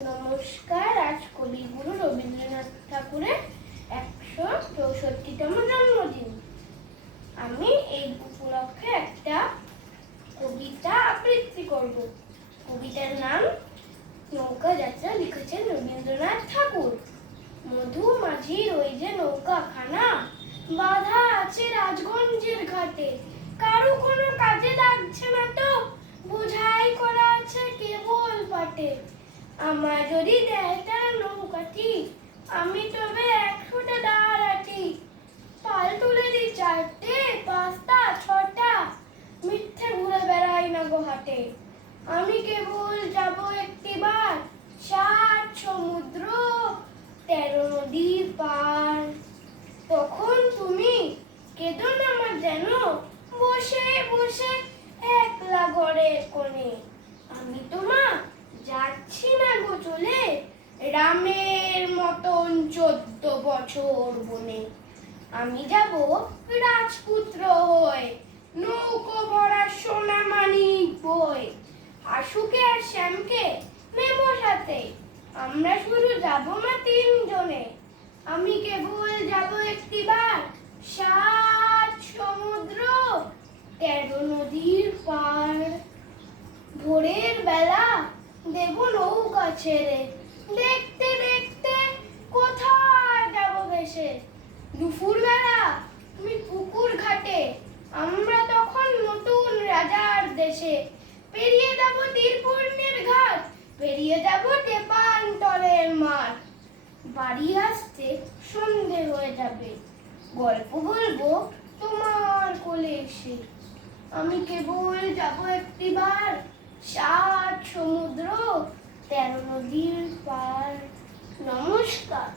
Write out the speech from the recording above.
নমস্কার। আজ কবিগুরু রবীন্দ্রনাথ ঠাকুরের ১৬৪তম জন্মদিন। আমি এই উপলক্ষে একটা কবিতা আবৃত্তি করব। কবিতার নাম নৌকা যাত্রা, লিখেছেন রবীন্দ্রনাথ ঠাকুর। মধু মাঝির ওই যে নৌকাখানা, বাঁধা আছে রাজগঞ্জের ঘাটে। কারো কোনো কাজে লাগছে না তো, বোঝাই করা আছে কেবল পাটে। আমার যদি দেয় তারা নৌকাটি, আমি তবে ১০০টা দাঁড়াটি। পাল তুলে দিই ৪টে, ৫টা, ৬টা, মিথ্যে ঘুরে বেড়াই না গো হাটে। আমি কেবল যাব একটিবার ৭ সমুদ্র ১৩ নদীর পার। তখন তুমি কেঁদো না মা যেন, বসে বসে একলা ঘরে কোণে। আমি তো মা যাচ্ছি না গো চলে, রামের মতন ১৪ বছর বনে। আমি যাব রাজপুত্র হয়ে, নৌকো ভরা সোনা মানিক বয়ে। আশুকে আর শ্যামকে নেব সাথে, আমরা শুধু যাব না ৩ জনে। আমি কেবল যাব একটিবার ৭ সমুদ্র ১৩ নদীর পার। ভোরের বেলা দেব নৌকা ছেড়ে, দেখতে দেখতে কোথায় যাব ভেসে। দুপুরবেলা তুমি পুকুর ঘাটে, আমরা তখন নতুন রাজার দেশে। পেরিয়ে যাব তীরপূর্ণের ঘাট, পেরিয়ে যাব তেপান্তরের মাঠ। বাড়ি আসতে সন্ধে হয়ে যাবে, গল্প বলবো তোমার কোলে এসে। আমি কেবল যাব একটিবার ৭ সমুদ্র ১৩ নদীর পার। নমস্কার।